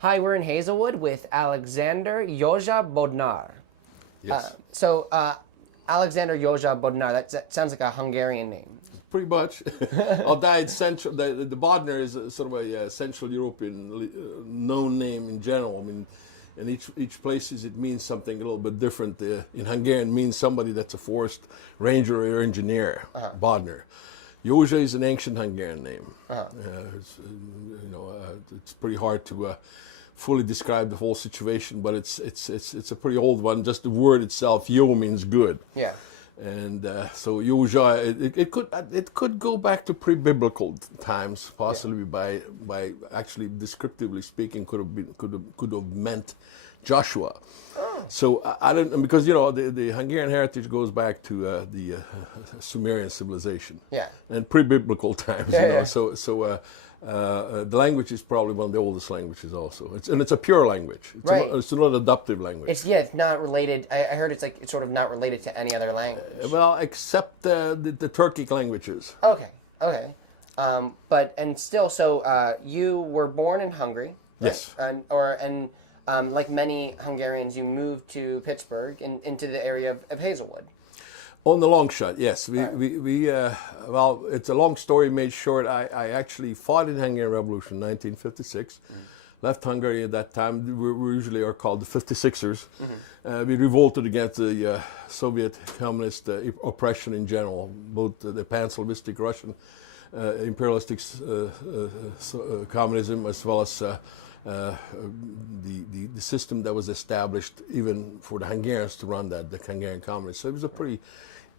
Hi, we're in Hazelwood with Alexander Jozsa Bodnar. Yes. Alexander Jozsa Bodnar, that sounds like a Hungarian name. Pretty much. Although it's central, the Bodnar is sort of a Central European known name in general. I mean, in each places it means something a little bit different. In Hungarian, it means somebody that's a forest ranger or engineer. Bodnar. Jozsa is an ancient Hungarian name. It's pretty hard to fully describe the whole situation, but it's a pretty old one. Just the word itself, "yo" means good. Yeah. And so Jozsa, it could go back to pre-biblical times, possibly by actually descriptively speaking, could have meant Joshua. Oh. So I don't, because the Hungarian heritage goes back to the Sumerian civilization. Yeah. And pre-biblical times. Yeah. So the language is probably one of the oldest languages also. It's a pure language. It's not an adoptive language. It's not related. I heard it's sort of not related to any other language. Well, except the Turkic languages. Okay. So you were born in Hungary. Right? Yes. And like many Hungarians, you moved to Pittsburgh into the area of Hazelwood. On the long shot, yes. Well, it's a long story made short. I actually fought in the Hungarian Revolution in 1956. Left Hungary at that time. We usually are called the 56ers. We revolted against the Soviet communist oppression in general, both the pan-Slavistic Russian imperialistic communism as well as the system that was established even for the Hungarians to run the Hungarian communists. So it was a pretty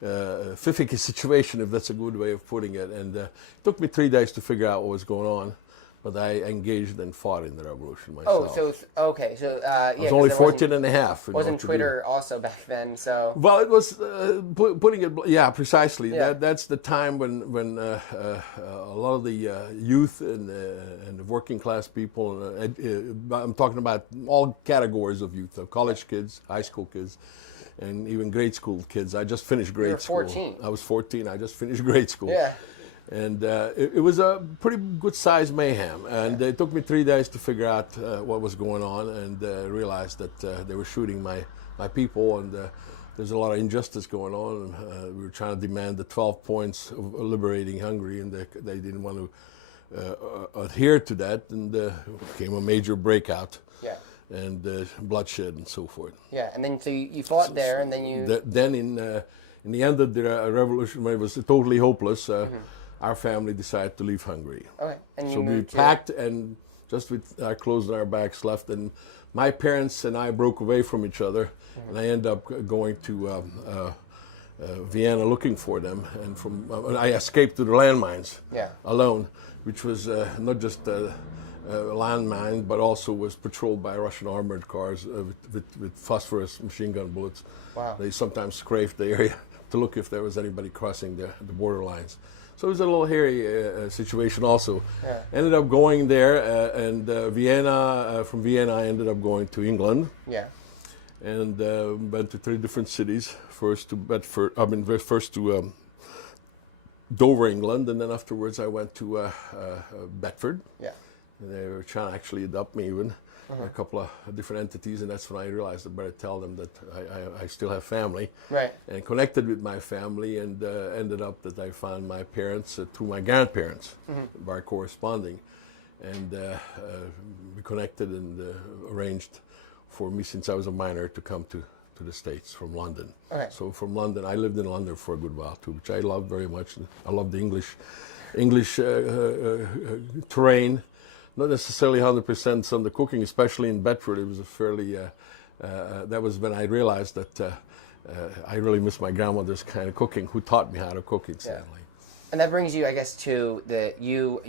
fifficky situation, if that's a good way of putting it. And it took me 3 days to figure out what was going on, but I engaged and fought in the revolution myself. I was only 14 and a half. Wasn't Twitter also back then? So well, it was putting it. Yeah, precisely. Yeah. That's the time when a lot of the youth and the working class people. I'm talking about all categories of youth: college kids, high school kids, and even grade school kids. I just finished grade school. 14. I was 14. I just finished grade school. Yeah. And it was a pretty good-sized mayhem. And it took me 3 days to figure out what was going on, and realized that they were shooting my people, and there's a lot of injustice going on. We were trying to demand the 12 points of liberating Hungary, and they didn't want to adhere to that, and it became a major breakout. Yeah. And bloodshed and so forth. Yeah, and then so you fought there, and then you... Then in the end of the revolution, when it was totally hopeless, our family decided to leave Hungary. Okay, and so we packed and just with our clothes on our backs left, and my parents and I broke away from each other, and I ended up going to Vienna looking for them, and I escaped to the landmines alone, which was not just landmine, but also was patrolled by Russian armored cars with phosphorus machine gun bullets. Wow. They sometimes scraped the area to look if there was anybody crossing the border lines. So it was a little hairy situation also. Yeah. Ended up going there, and Vienna. From Vienna, I ended up going to England. Yeah. And went to 3 different cities. First to Bedford. First to Dover, England, and then afterwards I went to Bedford. Yeah. And they were trying to actually adopt me even, a couple of different entities, and that's when I realized I better tell them that I still have family. Right. And connected with my family, and ended up that I found my parents through my grandparents by corresponding. And we connected and arranged for me, since I was a minor, to come to the States from London. Okay. So from London, I lived in London for a good while too, which I loved very much. I loved the English terrain. Not necessarily 100% on the cooking, especially in Bedford. It was a fairly, that was when I realized that I really miss my grandmother's kind of cooking, who taught me how to cook, incidentally. Yeah. And that brings you, I guess, to you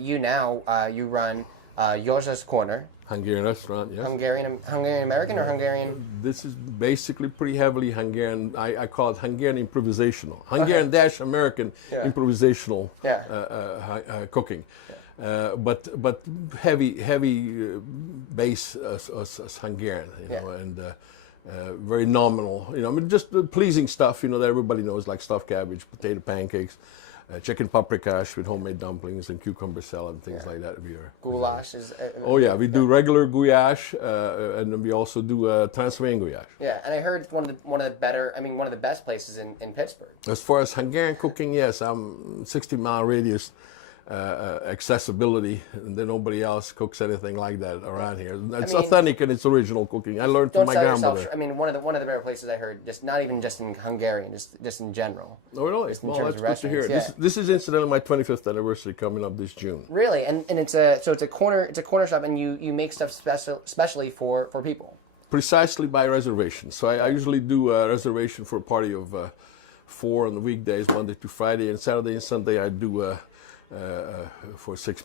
run Jozsa's Corner. Hungarian restaurant, yes. Hungarian American or Hungarian? This is basically pretty heavily Hungarian. I call it Hungarian improvisational. Hungarian-American improvisational cooking. Yeah. But heavy base as Hungarian, and very nominal. Just pleasing stuff, that everybody knows, like stuffed cabbage, potato pancakes, chicken paprikash with homemade dumplings and cucumber salad and things like that. Goulash is... oh yeah, we do regular goulash, and then we also do Transylvanian goulash. Yeah, and I heard it's one of the best places in Pittsburgh. As far as Hungarian cooking, yes, I'm 60-mile radius accessibility, and then nobody else cooks anything like that around here. It's authentic and it's original cooking. I learned from my grandmother. One of the better places I heard, not even just in Hungarian, just in general. Oh really? Just in Well, terms that's of good to hear. restaurants, yeah. This is incidentally my 25th anniversary coming up this June. Really, and it's a corner shop, and you make stuff specially for people. Precisely by reservation. So I usually do a reservation for a party of 4 on the weekdays, Monday to Friday, and Saturday and Sunday I do for six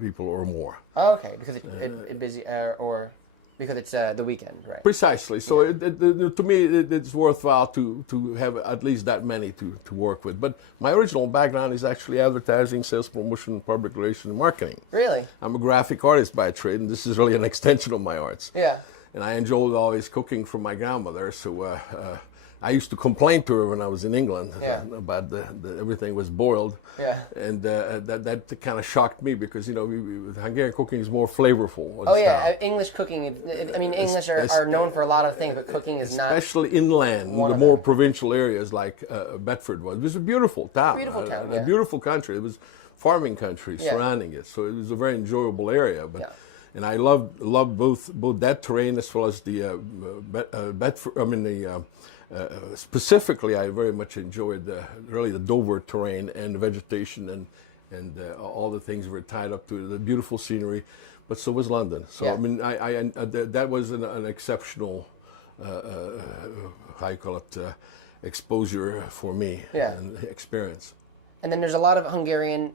people or more. Oh, okay, because it's busy or because it's the weekend, right? Precisely. So to me, it's worthwhile to have at least that many to work with. But my original background is actually advertising, sales promotion, public relations, and marketing. Really? I'm a graphic artist by trade, and this is really an extension of my arts. Yeah. And I enjoyed always cooking for my grandmother, so I used to complain to her when I was in England about everything was boiled. Yeah. And that kind of shocked me because, Hungarian cooking is more flavorful. Oh, yeah. English cooking, English are known for a lot of things, but cooking is not. Especially inland, the more provincial areas like Bedford was. It was a beautiful town. Beautiful town, a beautiful country. It was farming country surrounding it. So it was a very enjoyable area. But and I loved both that terrain as well as the Bedford, specifically, I very much enjoyed really the Dover terrain and the vegetation and all the things were tied up to the beautiful scenery, but so was London. So that was an exceptional, exposure for me and experience. And then there's a lot of Hungarian.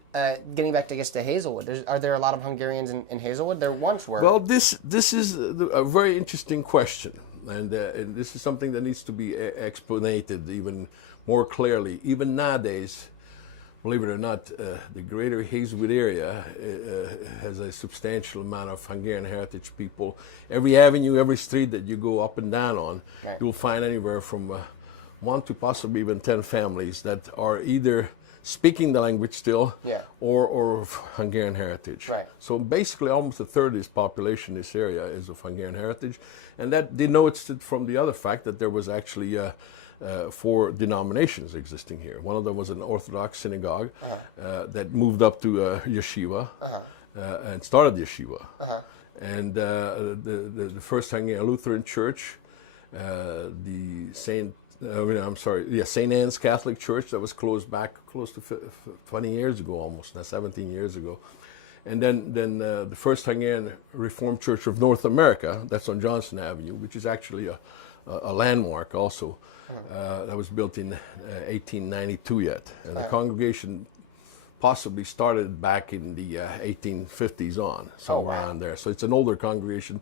Getting back, to Hazelwood. Are there a lot of Hungarians in Hazelwood? There once were. Well, this is a very interesting question. And this is something that needs to be explanated even more clearly. Even nowadays, believe it or not, the greater Hazelwood area has a substantial amount of Hungarian heritage people. Every avenue, every street that you go up and down on, you'll find anywhere from 1 to possibly even 10 families that are either speaking the language still or of Hungarian heritage. Right. So basically almost a third of this population in this area is of Hungarian heritage. And that denotes it from the other fact that there was actually 4 denominations existing here. One of them was an Orthodox synagogue that moved up to yeshiva and started yeshiva. And the first Hungarian Lutheran church, the St. Anne's Catholic Church that was closed back close to 20 years ago almost, now 17 years ago. And then the first Hungarian Reformed Church of North America, that's on Johnson Avenue, which is actually a landmark also. That was built in 1892 yet. And the congregation possibly started back in the 1850s on, somewhere around there. So it's an older congregation.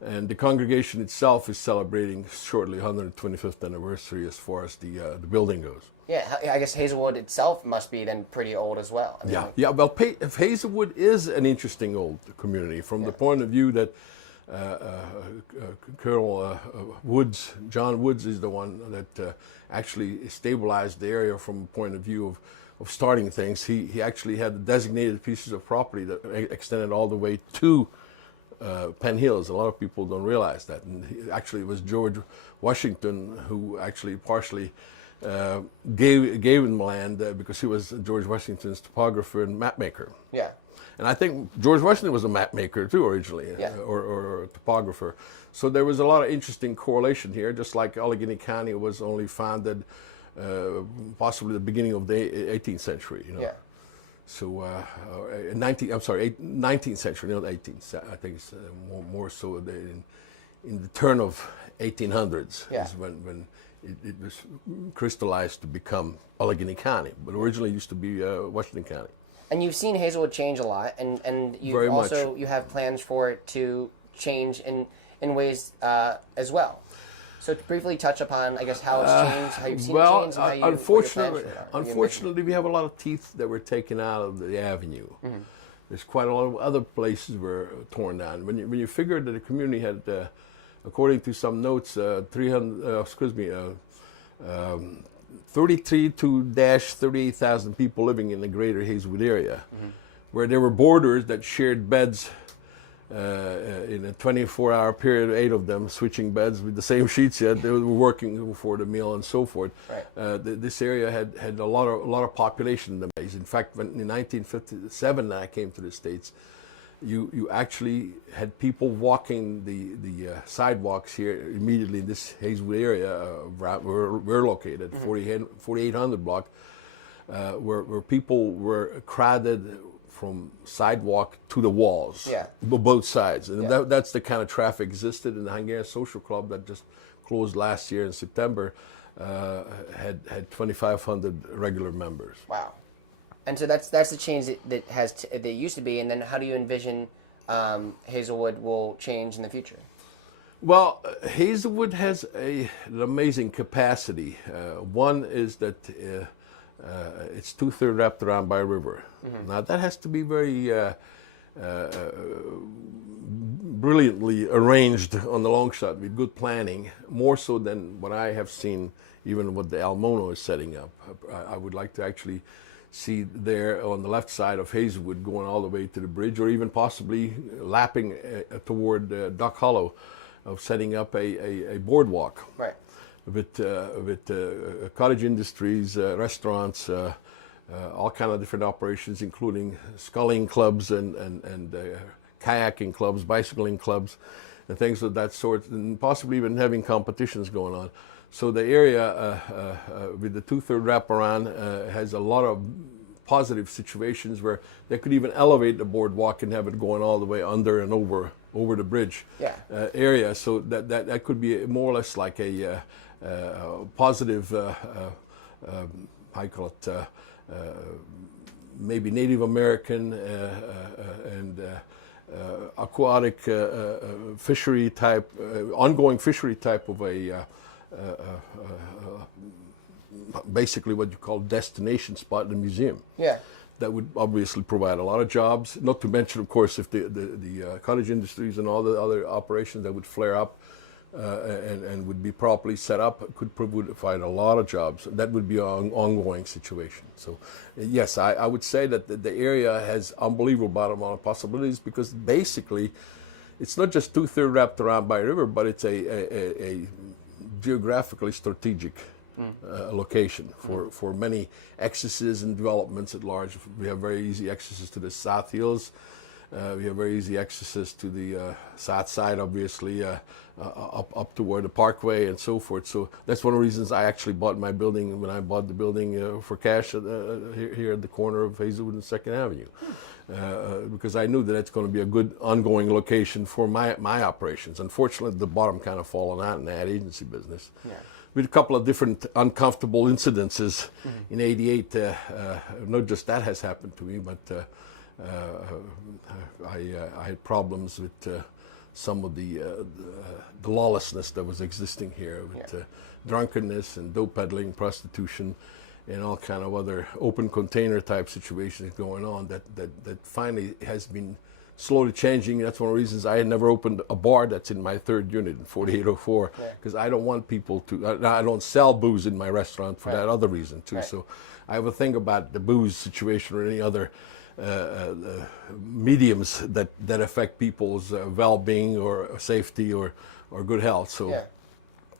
And the congregation itself is celebrating shortly 125th anniversary as far as the building goes. Yeah, I guess Hazelwood itself must be then pretty old as well. Well, Hazelwood is an interesting old community from the point of view that Colonel Jon Woods is the one that actually stabilized the area from the point of view of starting things. He actually had designated pieces of property that extended all the way to Penn Hills. A lot of people don't realize that. And actually, it was George Washington who actually partially gave him land because he was George Washington's topographer and map maker. Yeah. And I think George Washington was a map maker too originally, or a topographer. So there was a lot of interesting correlation here, just like Allegheny County was only founded possibly the beginning of the 18th century. Yeah. So 19th century, not 18th. I think it's more so in the turn of 1800s is when it was crystallized to become Allegheny County, but originally it used to be Washington County. And you've seen Hazelwood change a lot, and you have plans for it to change in ways as well. So to briefly touch upon, I guess, how it's changed, how you've seen it change, and how you unfortunately, we have a lot of teeth that were taken out of the avenue. Mm-hmm. There's quite a lot of other places were torn down. When you figure that the community had, according to some notes, 33 to 38,000 people living in the greater Hazelwood area, where there were boarders that shared beds in a 24-hour period, 8 of them switching beds with the same sheets yet. They were working for the meal and so forth. Right. This area had a lot of population in the base. In fact, when in 1957 I came to the States, you actually had people walking the sidewalks here immediately in this Hazelwood area where we're located, 4800 block, where people were crowded from sidewalk to the walls, both sides. And that's the kind of traffic existed in the Hungarian Social Club that just closed last year in September, had 2,500 regular members. Wow. And so that's the change that used to be, and then how do you envision Hazelwood will change in the future? Well, Hazelwood has an amazing capacity. One is that it's 2/3 wrapped around by a river. Now that has to be very brilliantly arranged on the long shot with good planning, more so than what I have seen, even what the Almono is setting up. I would like to actually see there on the left side of Hazelwood going all the way to the bridge, or even possibly lapping toward Duck Hollow, of setting up a boardwalk. Right. With cottage industries, restaurants, all kind of different operations, including sculling clubs and kayaking clubs, bicycling clubs, and things of that sort, and possibly even having competitions going on. So the area with the 2/3 wraparound has a lot of positive situations where they could even elevate the boardwalk and have it going all the way under and over the bridge area. So that could be more or less like a positive, how you call it, maybe Native American and aquatic fishery type, ongoing fishery type of a basically what you call destination spot in the museum. Yeah. That would obviously provide a lot of jobs, not to mention, of course, if the cottage industries and all the other operations that would flare up and would be properly set up could provide a lot of jobs. That would be an ongoing situation. So, yes, I would say that the area has unbelievable amount of possibilities, because basically it's not just 2/3 wrapped around by a river, but it's a geographically strategic location for many accesses and developments at large. We have very easy accesses to the South Hills. We have very easy accesses to the south side, obviously, up toward the Parkway and so forth. So that's one of the reasons I actually bought my building, when I bought the building for cash here at the corner of Hazelwood and 2nd Avenue. Because I knew that it's going to be a good ongoing location for my operations. Unfortunately, the bottom kind of fallen out in the ad agency business. Yeah. With a couple of different uncomfortable incidences in '88. Not just that has happened to me, but I had problems with some of the lawlessness that was existing here, with drunkenness and dope peddling, prostitution, and all kind of other open container type situations going on that finally has been slowly changing. That's one of the reasons I had never opened a bar that's in my 3rd unit in 4804, because I don't want people to, I don't sell booze in my restaurant for that other reason too. So I have a thing about the booze situation or any other mediums that affect people's well-being or safety or good health. So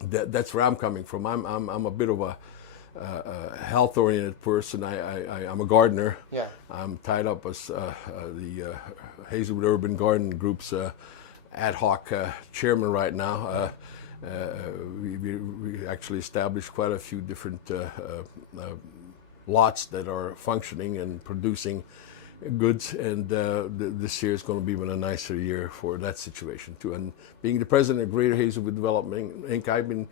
that's where I'm coming from. I'm a bit of a health-oriented person. I'm a gardener. Yeah. I'm tied up as the Hazelwood Urban Garden Group's ad hoc chairman right now. We actually established quite a few different lots that are functioning and producing goods, and this year is going to be even a nicer year for that situation too. And being the president of Greater Hazelwood Development Inc., I've been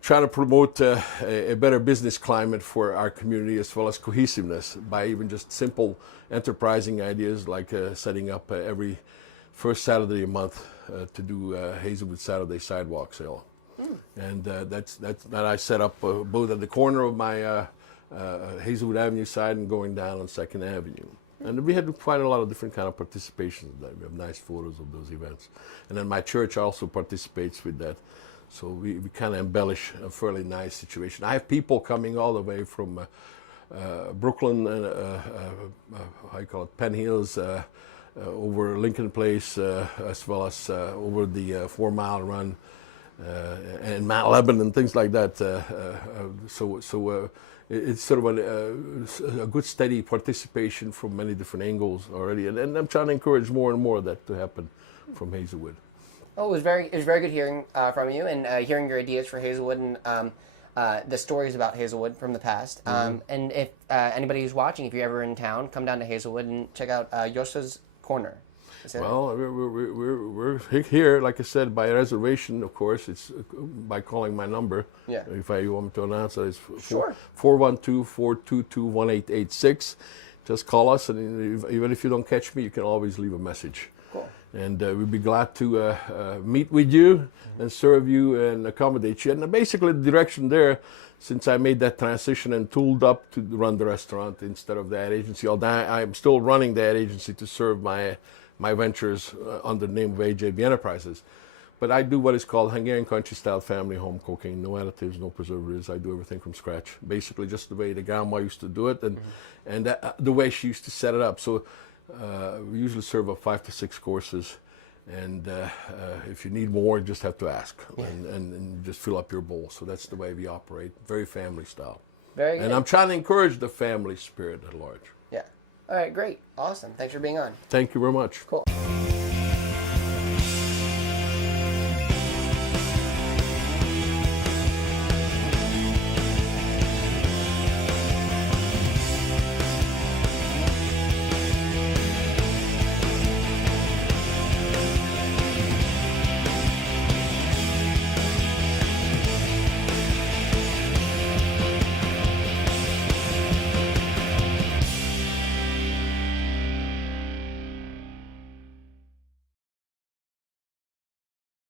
trying to promote a better business climate for our community, as well as cohesiveness, by even just simple enterprising ideas like setting up every first Saturday a month to do Hazelwood Saturday sidewalk sale. And that I set up both at the corner of my Hazelwood Avenue side and going down on 2nd Avenue. And we had quite a lot of different kind of participations. We have nice photos of those events. And then my church also participates with that. So we kind of embellish a fairly nice situation. I have people coming all the way from Brooklyn, how you call it, Penn Hills, over Lincoln Place, as well as over the 4 Mile Run, and Mount Lebanon and things like that. So it's sort of a good steady participation from many different angles already, and I'm trying to encourage more and more of that to happen from Hazelwood. Oh, it was very good hearing from you and hearing your ideas for Hazelwood and the stories about Hazelwood from the past. And if anybody who's watching, if you're ever in town, come down to Hazelwood and check out Jozsa's Corner. Well, we're here, like I said, by reservation, of course. It's by calling my number. Yeah. If you want me to announce it, it's sure. 412-422-1886. Just call us, and even if you don't catch me, you can always leave a message. Cool. And we'd be glad to meet with you and serve you and accommodate you. And basically the direction there, since I made that transition and tooled up to run the restaurant instead of the ad agency, although I'm still running the ad agency to serve my ventures under the name of AJB Enterprises. But I do what is called Hungarian country-style family home cooking. No additives, no preservatives. I do everything from scratch. Basically just the way the grandma used to do it and the way she used to set it up. So we usually serve up 5 to 6 courses. And if you need more, you just have to ask and just fill up your bowl. So that's the way we operate, very family style. Very good. And I'm trying to encourage the family spirit at large. Yeah. All right, great. Awesome. Thanks for being on. Thank you very much. Cool.